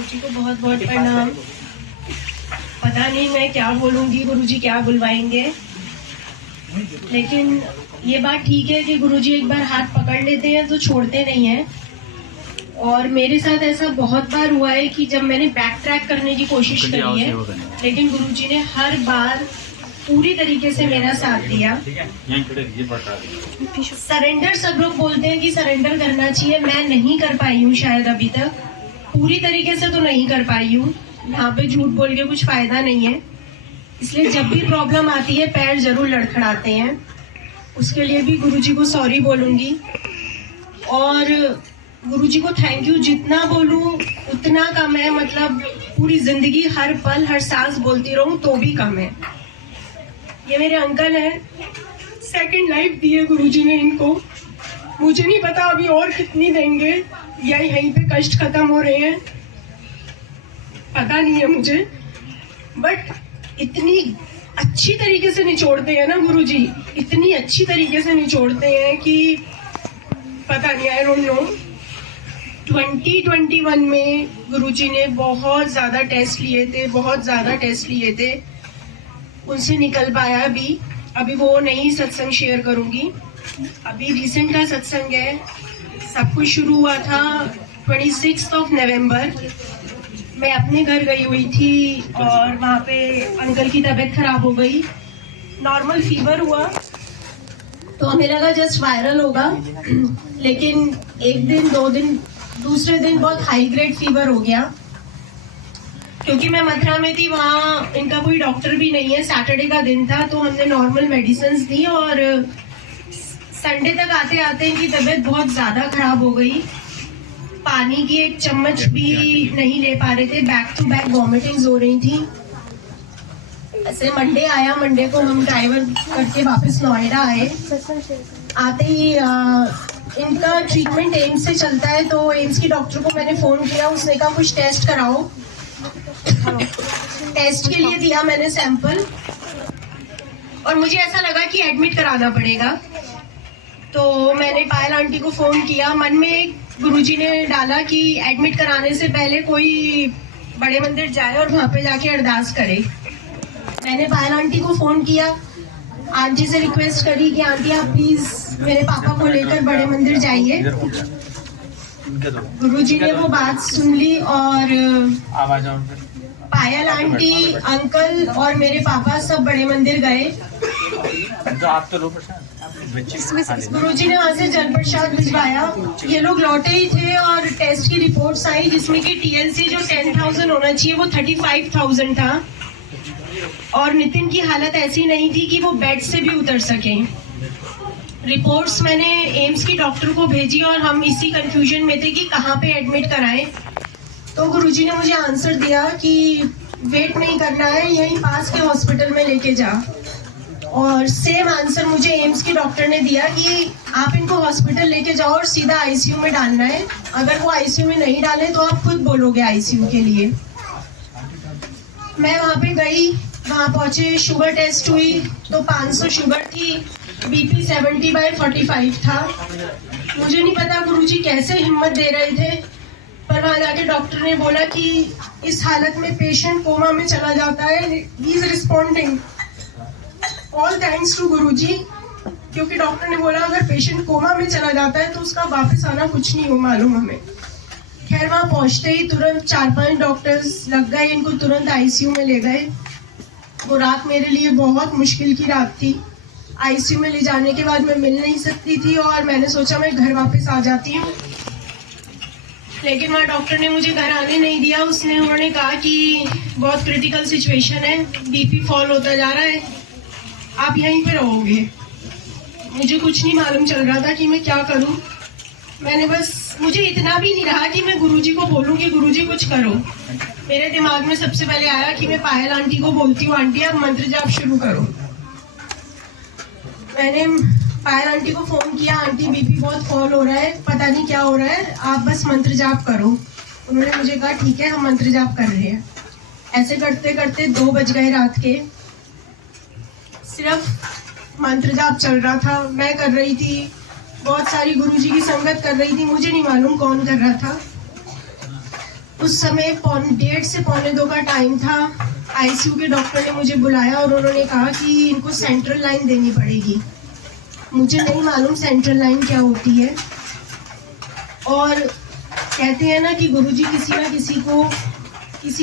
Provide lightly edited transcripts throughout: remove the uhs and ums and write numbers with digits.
गुरुजी को बहुत बहुत प्रणाम। पता नहीं मैं क्या बोलूंगी, गुरुजी क्या बुलवाएंगे, लेकिन ये बात ठीक है कि गुरुजी एक बार हाथ पकड़ लेते हैं तो छोड़ते नहीं हैं। और मेरे साथ ऐसा बहुत बार हुआ है कि जब मैंने बैक ट्रैक करने की कोशिश करी है, लेकिन गुरुजी ने हर बार पूरी तरीके से मेरा साथ दिया। सरेंडर सब लोग बोलते हैं कि सरेंडर करना चाहिए, मैं नहीं कर पाई हूँ शायद अभी तक, पूरी तरीके से तो नहीं कर पाई हूँ। यहाँ पे झूठ बोल के कुछ फायदा नहीं है, इसलिए जब भी प्रॉब्लम आती है पैर जरूर लड़खड़ाते हैं। उसके लिए भी गुरुजी को सॉरी बोलूंगी और गुरुजी को थैंक यू जितना बोलूं उतना कम है। मतलब पूरी जिंदगी हर पल हर सांस बोलती रहूं तो भी कम है। ये मेरे अंकल हैं, सेकंड लाइफ दी है गुरुजी ने इनको। मुझे नहीं पता अभी और कितनी देंगे या यहीं पे कष्ट खत्म हो रहे हैं, पता नहीं है मुझे, बट इतनी अच्छी तरीके से निचोड़ते हैं ना गुरुजी, इतनी अच्छी तरीके से निचोड़ते हैं कि पता नहीं, आई डोंट नो। 2021 में गुरुजी ने बहुत ज्यादा टेस्ट लिए थे, बहुत ज्यादा टेस्ट लिए थे, उनसे निकल पाया भी। अभी वो नई सत्संग शेयर करूंगी। अभी रिसेंट का सत्संग है, सब कुछ शुरू हुआ था 26 नवंबर। मैं अपने घर गई हुई थी और वहाँ पे अंकल की तबीयत खराब हो गई, नॉर्मल फीवर हुआ तो हमें लगा जस्ट वायरल होगा, लेकिन एक दिन दो दिन दूसरे दिन बहुत हाई ग्रेड फीवर हो गया। क्योंकि मैं मथुरा में थी, वहाँ इनका कोई डॉक्टर भी नहीं है, सैटरडे का दिन था, तो हमने नॉर्मल मेडिसिन दी और संडे तक आते आते इनकी तबीयत बहुत ज्यादा खराब हो गई। पानी की एक चम्मच भी नहीं ले पा रहे थे, बैक टू बैक वॉमिटिंग्स हो रही थी। ऐसे मंडे आया, मंडे को हम ड्राइवर करके वापस नोएडा आए। आते ही इनका ट्रीटमेंट एम्स से चलता है, तो एम्स की डॉक्टर को मैंने फोन किया, उसने कहा कुछ टेस्ट कराओ। टेस्ट के लिए दिया मैंने सैंपल और मुझे ऐसा लगा कि एडमिट कराना पड़ेगा, तो मैंने पायल आंटी को फोन किया। मन में गुरुजी ने डाला कि एडमिट कराने से पहले कोई बड़े मंदिर जाए और वहां पे जाके अरदास करे। मैंने पायल आंटी को फोन किया, आंटी से रिक्वेस्ट करी कि आंटी आप प्लीज मेरे पापा को लेकर बड़े मंदिर जाइए। गुरुजी ने वो बात सुन ली और पायल आंटी, अंकल और मेरे पापा सब बड़े मंदिर गए। गुरुजी ने वहाँ से जल प्रसाद भिजवाया। ये लोग लौटे ही थे और टेस्ट की रिपोर्ट्स आई जिसमें कि टीएलसी जो 10,000 होना चाहिए वो 35,000 था और नितिन की हालत ऐसी नहीं थी कि वो बेड से भी उतर सके। रिपोर्ट्स मैंने एम्स की डॉक्टर को भेजी और हम इसी कंफ्यूजन में थे कि कहाँ पे एडमिट कराएं। तो गुरुजी ने मुझे आंसर दिया कि वेट नहीं करना है, यहीं पास के हॉस्पिटल में लेके जा। और सेम आंसर मुझे एम्स की डॉक्टर ने दिया कि आप इनको हॉस्पिटल लेके जाओ और सीधा आईसीयू में डालना है, अगर वो आईसीयू में नहीं डाले तो आप खुद बोलोगे आईसीयू के लिए। मैं वहाँ पे गई, वहाँ पहुंचे, शुगर टेस्ट हुई तो 500 शुगर थी, बीपी 70/45 था। मुझे नहीं पता गुरुजी कैसे हिम्मत दे रहे थे, पर वहाँ जाके डॉक्टर ने बोला कि इस हालत में पेशेंट कोमा में चला जाता है, he is responding. All thanks to Guruji, क्योंकि डॉक्टर ने बोला अगर पेशेंट कोमा में चला जाता है तो उसका वापस आना कुछ नहीं हो मालूम हमें। खैर वहाँ पहुंचते ही तुरंत 4-5 डॉक्टर्स लग गए, इनको तुरंत आईसीयू में ले गए। वो रात मेरे लिए बहुत मुश्किल की रात थी। आईसीयू में ले जाने के बाद मैं मिल नहीं सकती थी और मैंने सोचा मैं घर वापस आ जाती हूँ, लेकिन वहाँ डॉक्टर ने मुझे घर आने नहीं दिया। उन्होंने कहा कि बहुत क्रिटिकल सिचुएशन है, बीपी फॉल होता जा रहा है, आप यहीं पे रहोगे। मुझे कुछ नहीं मालूम चल रहा था कि मैं क्या करूं। मुझे इतना भी नहीं रहा कि मैं गुरुजी को बोलूं कि गुरुजी कुछ करो। मेरे दिमाग में सबसे पहले आया कि मैं पायल आंटी को बोलती हूँ, आंटी आप मंत्र जाप शुरू करो। मैंने पायल आंटी को फोन किया, आंटी बीपी बहुत फॉल हो रहा है, पता नहीं क्या हो रहा है, आप बस मंत्र जाप करो। उन्होंने मुझे कहा ठीक है हम मंत्र जाप कर रहे हैं। ऐसे करते करते 2 बज गए रात के। सिर्फ मंत्र जाप चल रहा था, मैं कर रही थी, बहुत सारी गुरुजी की संगत कर रही थी, मुझे नहीं मालूम कौन कर रहा था। उस समय 1:30 से 1:45 का टाइम था। आईसीयू के डॉक्टर ने मुझे बुलाया और उन्होंने कहा कि इनको सेंट्रल लाइन देनी पड़ेगी। मुझे नहीं मालूम सेंट्रल लाइन क्या होती है, और कहते हैं ना कि गुरुजी किसी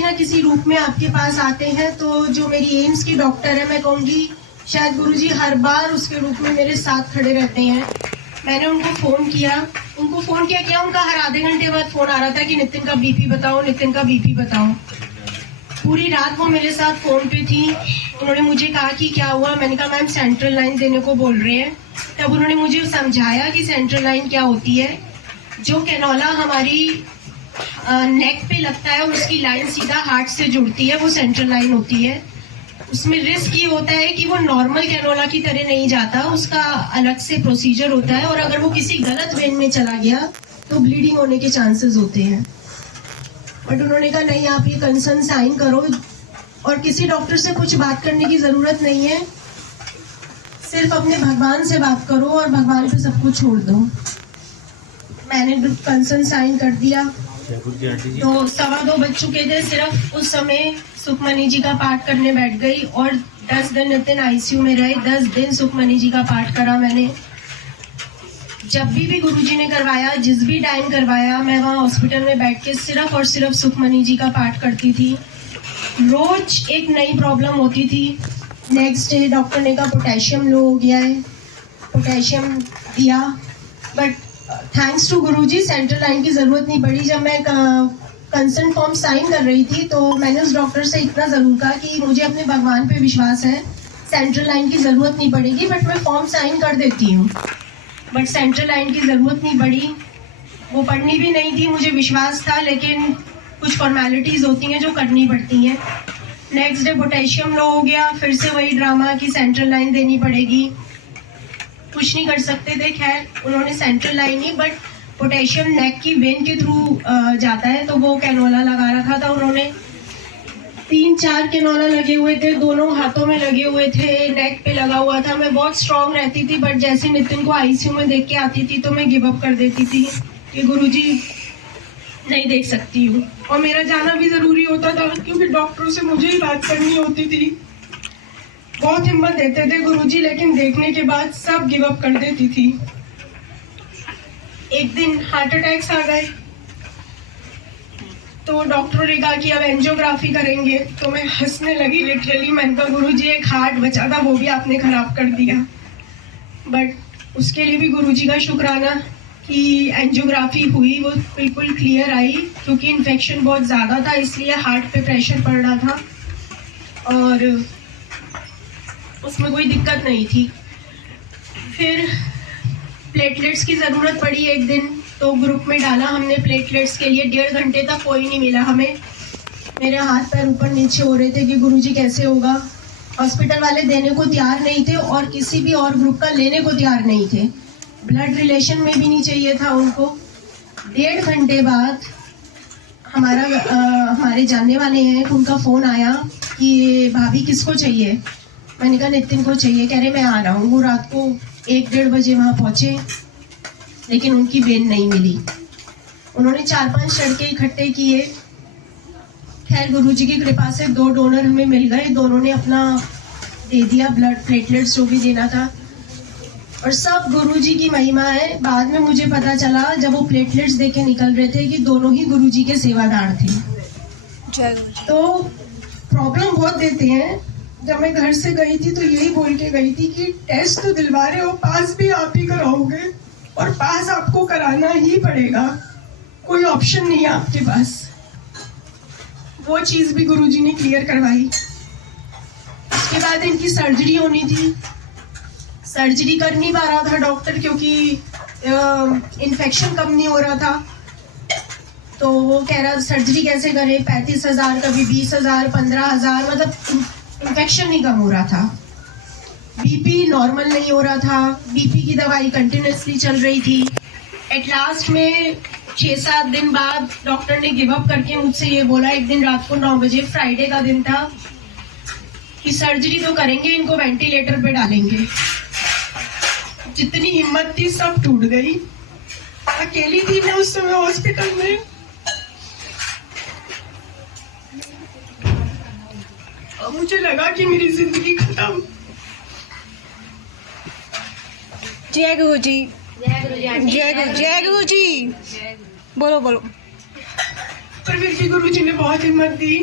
ना किसी रूप में आपके पास आते हैं। तो जो मेरी एम्स की डॉक्टर है, मैं कहूँगी शायद गुरुजी हर बार उसके रूप में मेरे साथ खड़े रहते हैं। मैंने उनको फ़ोन किया क्या उनका हर आधे घंटे बाद फ़ोन आ रहा था कि नितिन का बीपी बताओ, नितिन का बीपी बताओ। पूरी रात वो मेरे साथ फ़ोन पे थी। उन्होंने मुझे कहा कि क्या हुआ, मैंने कहा मैम सेंट्रल लाइन देने को बोल रहे हैं। तब उन्होंने मुझे समझाया कि सेंट्रल लाइन क्या होती है। जो कैनोला हमारी नेक पे लगता है, उसकी लाइन सीधा हार्ट से जुड़ती है, वो सेंट्रल लाइन होती है। उसमें रिस्क ये होता है कि वो नॉर्मल कैनोला की तरह नहीं जाता, उसका अलग से प्रोसीजर होता है, और अगर वो किसी गलत वेन में चला गया तो ब्लीडिंग होने के चांसेस होते हैं। बट उन्होंने कहा नहीं, आप ये कंसर्न साइन करो और किसी डॉक्टर से कुछ बात करने की ज़रूरत नहीं है, सिर्फ अपने भगवान से बात करो और भगवान पे सब कुछ छोड़ दो। मैंने कंसर्न साइन कर दिया। तो 2:15 बज चुके थे। सिर्फ उस समय सुखमनी जी का पाठ करने बैठ गई और 10 दिन नितिन आईसीयू में रहे। 10 दिन सुखमनी जी का पाठ करा मैंने। जब भी गुरुजी ने करवाया, जिस भी टाइम करवाया, मैं वहाँ हॉस्पिटल में बैठ के सिर्फ और सिर्फ सुखमनी जी का पाठ करती थी। रोज एक नई प्रॉब्लम होती थी। नेक्स्ट डे डॉक्टर ने कहा पोटेशियम लो हो गया है, पोटेशियम दिया, but thanks to Guruji central line की ज़रूरत नहीं पड़ी। जब मैं कंसर्न फॉर्म साइन कर रही थी तो मैंने उस डॉक्टर से इतना ज़रूर कहा कि मुझे अपने भगवान पे विश्वास है, सेंट्रल लाइन की ज़रूरत नहीं पड़ेगी, बट मैं फॉर्म साइन कर देती हूँ। बट सेंट्रल लाइन की ज़रूरत नहीं पड़ी, वो पढ़नी भी नहीं थी, मुझे विश्वास था, लेकिन कुछ फॉर्मेलिटीज़ होती हैं जो करनी पड़ती हैं। नेक्स्ट डे पोटेशियम लो हो गया, फिर से वही ड्रामा कि सेंट्रल लाइन देनी पड़ेगी। कुछ नहीं कर सकते थे। खैर उन्होंने सेंट्रल लाइन ही, बट पोटेशियम नेक की वेन के थ्रू जाता है, तो वो कैनोला लगा रखा था उन्होंने। 3-4 कैनोला लगे हुए थे, दोनों हाथों में लगे हुए थे, नेक पे लगा हुआ था। मैं बहुत स्ट्रांग रहती थी, बट जैसे नितिन को आईसीयू में देख के आती थी तो मैं गिव अप कर देती थी कि गुरुजी नहीं देख सकती हूँ। और मेरा जाना भी जरूरी होता था क्योंकि डॉक्टरों से मुझे ही बात करनी होती थी। बहुत हिम्मत देते थे गुरुजी, लेकिन देखने के बाद सब गिव अप कर देती थी। एक दिन हार्ट अटैक्स आ गए, तो डॉक्टरों ने कहा कि अब एंजियोग्राफी करेंगे। तो मैं हंसने लगी लिटरली। मैंने कहा गुरुजी एक हार्ट बचा था, वो भी आपने खराब कर दिया। बट उसके लिए भी गुरुजी का शुक्राना कि एंजियोग्राफी हुई, वो बिल्कुल क्लियर आई, क्योंकि इन्फेक्शन बहुत ज़्यादा था, इसलिए हार्ट पे प्रेशर पड़ रहा था और उसमें कोई दिक्कत नहीं थी। फिर प्लेटलेट्स की ज़रूरत पड़ी एक दिन, तो ग्रुप में डाला हमने प्लेटलेट्स के लिए। 1.5 घंटे तक कोई नहीं मिला हमें। मेरे हाथ पैर ऊपर नीचे हो रहे थे कि गुरुजी कैसे होगा। हॉस्पिटल वाले देने को तैयार नहीं थे और किसी भी और ग्रुप का लेने को तैयार नहीं थे। ब्लड रिलेशन में भी नहीं चाहिए था उनको। 1.5 घंटे बाद हमारे जानने वाले हैं, उनका फ़ोन आया कि भाभी किसको चाहिए। मैंने कहा नितिन को चाहिए। कह रहे मैं आ रहा हूँ। वो रात को 1-1:30 बजे वहाँ पहुँचे, लेकिन उनकी वेन नहीं मिली। उन्होंने 4-5 लड़के इकट्ठे किए। खैर गुरुजी की कृपा से 2 डोनर हमें मिल गए। दोनों ने अपना दे दिया ब्लड, प्लेटलेट्स जो भी देना था, और सब गुरुजी की महिमा है। बाद में मुझे पता चला जब वो प्लेटलेट्स दे के निकल रहे थे कि दोनों ही गुरुजी के सेवादार थे। तो प्रॉब्लम बहुत देते हैं। जब मैं घर से गई थी तो यही बोल के गई थी कि टेस्ट तो दिलवा रहे हो, पास भी आप ही कराओगे और पास आपको कराना ही पड़ेगा, कोई ऑप्शन नहीं है आपके पास। वो चीज़ भी गुरुजी ने क्लियर करवाई। उसके बाद इनकी सर्जरी होनी थी। सर्जरी कर नहीं पा रहा था डॉक्टर, क्योंकि इन्फेक्शन कम नहीं हो रहा था। तो वो कह रहा सर्जरी कैसे करें, 35,000, कभी 20,000, 15,000, मतलब इन्फेक्शन नहीं कम हो रहा था। बीपी नॉर्मल नहीं हो रहा था, बीपी की दवाई कंटिन्यूसली चल रही थी। एट लास्ट में 6-7 दिन बाद डॉक्टर ने गिव अप करके मुझसे ये बोला, एक दिन रात को 9 बजे, फ्राइडे का दिन था, कि सर्जरी तो करेंगे, इनको वेंटिलेटर पे डालेंगे। जितनी हिम्मत थी सब टूट गई। अकेली थी मैं उस समय हॉस्पिटल में। और मुझे लगा कि मेरी जिंदगी खत्म। जय गुरु जी, जय गुरु जी। बोलो बोलो। पर मेरे गुरु जी ने बहुत हिम्मत दी।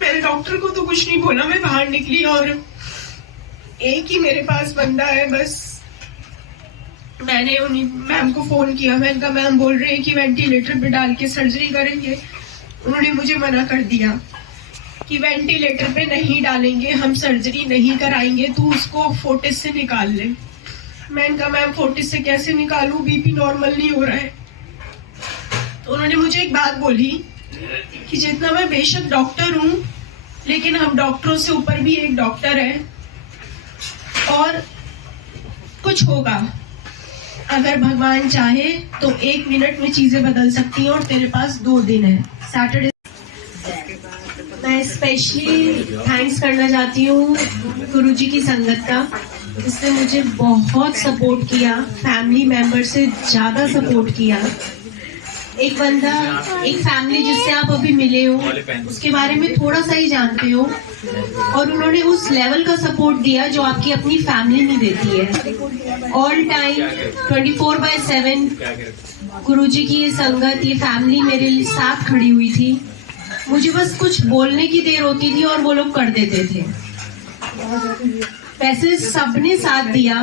मैंने डॉक्टर को तो कुछ नहीं बोला, मैं बाहर निकली और एक ही मेरे पास बंदा है बस। मैंने उन्हीं मैम को फोन किया, मैंने कहा मैम बोल रहे हैं कि वेंटिलेटर पे डाल के सर्जरी करेंगे। उन्होंने मुझे मना कर दिया कि वेंटिलेटर पे नहीं डालेंगे, हम सर्जरी नहीं कराएंगे, तू उसको फोर्टिस से निकाल ले। मैंने कहा मैम फोर्टिस से कैसे निकालूं, बीपी नॉर्मल नहीं हो रहा है। तो उन्होंने मुझे एक बात बोली कि जितना मैं बेशक डॉक्टर हूं, लेकिन हम डॉक्टरों से ऊपर भी एक डॉक्टर है और कुछ होगा। अगर भगवान चाहे तो 1 मिनट में चीजें बदल सकती हैं और तेरे पास 2 दिन है। सैटरडे मैं स्पेशली थैंक्स करना चाहती हूँ गुरुजी की संगत का, जिसने मुझे बहुत सपोर्ट किया, फैमिली मेंबर से ज्यादा सपोर्ट किया। एक बंदा, एक फैमिली जिससे आप अभी मिले हो, उसके बारे में थोड़ा सा ही जानते हो और उन्होंने उस लेवल का सपोर्ट दिया जो आपकी अपनी फैमिली नहीं देती है। ऑल टाइम 24/7 गुरुजी की ये संगत, ये फैमिली मेरे साथ खड़ी हुई थी। मुझे बस कुछ बोलने की देर होती थी और वो लोग कर देते थे। वैसे सबने साथ दिया,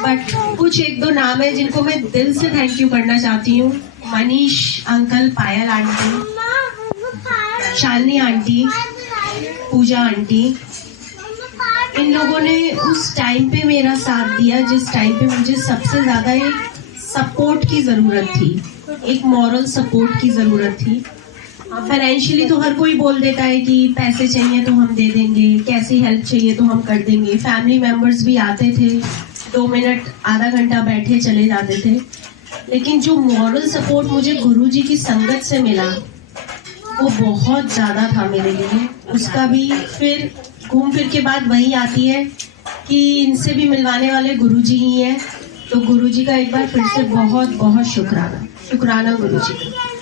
बट कुछ 1-2 नाम है जिनको मैं दिल से थैंक यू करना चाहती हूँ। मनीष अंकल, पायल आंटी, शालिनी आंटी, पूजा आंटी, इन लोगों ने उस टाइम पे मेरा साथ दिया जिस टाइम पे मुझे सबसे ज्यादा एक सपोर्ट की जरूरत थी, एक मॉरल सपोर्ट की जरूरत थी। फाइनेंशियली तो हर कोई बोल देता है कि पैसे चाहिए तो हम दे देंगे, कैसी हेल्प चाहिए तो हम कर देंगे। फैमिली मेंबर्स भी आते थे, 2 मिनट आधा घंटा बैठे चले जाते थे, लेकिन जो मॉरल सपोर्ट मुझे गुरुजी की संगत से मिला वो बहुत ज्यादा था मेरे लिए। उसका भी फिर घूम फिर के बाद वही आती है कि इनसे भी मिलवाने वाले गुरुजी ही हैं। तो गुरुजी का एक बार फिर से बहुत बहुत शुक्राना गुरुजी का।